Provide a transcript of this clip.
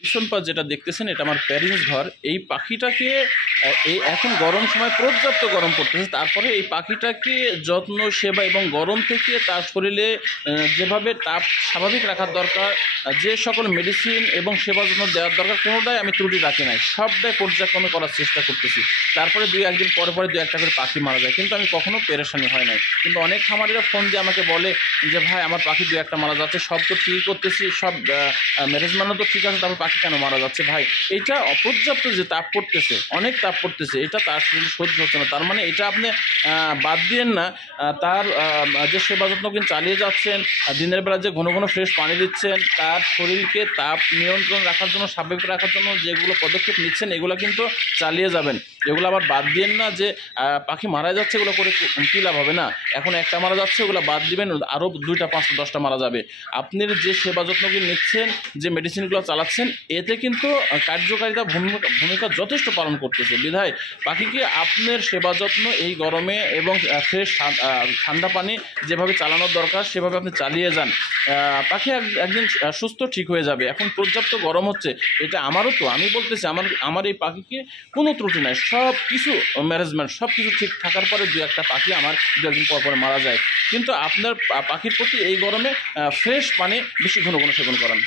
পিছন পা যেটা দেখতেছেন এটা আমার প্যারেন্টস ঘর। এই পাখিটাকে এই এখন গরম সময় পর্যাপ্ত গরম পড়তেছে, তারপরে এই পাখিটাকে যত্ন সেবা এবং গরম থেকে তার শরীরে যেভাবে তাপ স্বাভাবিক রাখার দরকার, যে সকল মেডিসিন এবং সেবা যত্ন দেওয়ার দরকার, কোনোটাই আমি ত্রুটি রাখি নাই, সবটাই পর্যায়ক্রমে করার চেষ্টা করতেছি। তারপরে দুই একদিন পরে পরে দু একটা করে পাখি মারা যায়, কিন্তু আমি কখনো পেরেশানি হয় নাই। কিন্তু অনেক খামারিরা ফোন দিয়ে আমাকে বলে যে ভাই আমার পাখি দু একটা মারা যাচ্ছে, সব তো ঠিকই করতেছি, সব ম্যানেজমেন্টও তো ঠিক আছে, তারপর পাখি কেন মারা যাচ্ছে? ভাই এইটা অপর্যাপ্ত যে তাপ পড়তেছে, অনেক তাপ পড়তেছে, এটা তার শরীরে সহ্য হচ্ছে না। তার মানে এটা আপনি বাদ দিয়েন না, তার যে সেবা যত্ন কিন্তু চালিয়ে যাচ্ছেন, দিনের বেলা যে ঘন ঘন ফ্রেশ পানি দিচ্ছেন, তার শরীরকে তাপ নিয়ন্ত্রণ রাখার জন্য, স্বাভাবিক রাখার জন্য যেগুলো পদক্ষেপ নিচ্ছেন এগুলো কিন্তু চালিয়ে যাবেন। এগুলো আবার বাদ দিয়েন না যে পাখি মারা যাচ্ছে এগুলো করে কী লাভ হবে না, এখন একটা মারা যাচ্ছে ওগুলো বাদ দিবেন, আরও 2টা 5টা 10টা মারা যাবে। আপনি যে সেবা যত্নগুলো নিচ্ছেন, যে মেডিসিনগুলো চালাচ্ছেন, এতে কিন্তু কার্যকারিতা ভূমিকা যথেষ্ট পালন করতেছে। বিধায় পাখিকে আপনার সেবা যত্ন এই গরমে এবং ফ্রেশ ঠান্ডা পানি যেভাবে চালানোর দরকার সেভাবে আপনি চালিয়ে যান, পাখি একদিন সুস্থ ঠিক হয়ে যাবে। এখন পর্যাপ্ত গরম হচ্ছে, এটা আমারও তো, আমি বলতেছি আমার এই পাখিকে কোনো ত্রুটি নাই, সব কিছু ম্যানেজমেন্ট সব কিছু ঠিক থাকার পরে দু একটা পাখি আমার 2 একদিন পর পরে মারা যায়। কিন্তু আপনার পাখির প্রতি এই গরমে ফ্রেশ পানি বেশি ঘন ঘন সেবন করান।